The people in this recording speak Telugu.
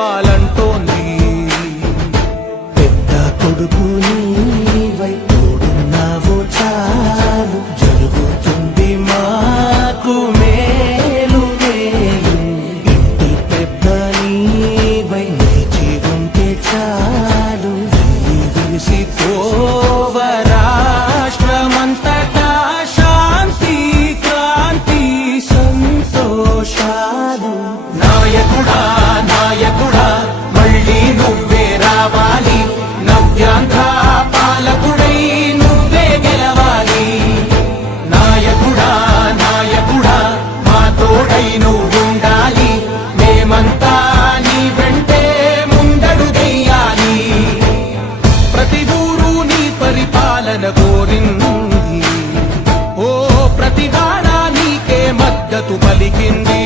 కావాలంటోంది. పెద్ద కొడుకు నీవై తోడున్నావు చాలు. పరిపాలన కోరింది. ఓ ప్రతి నీకే మద్దతు పలికింది.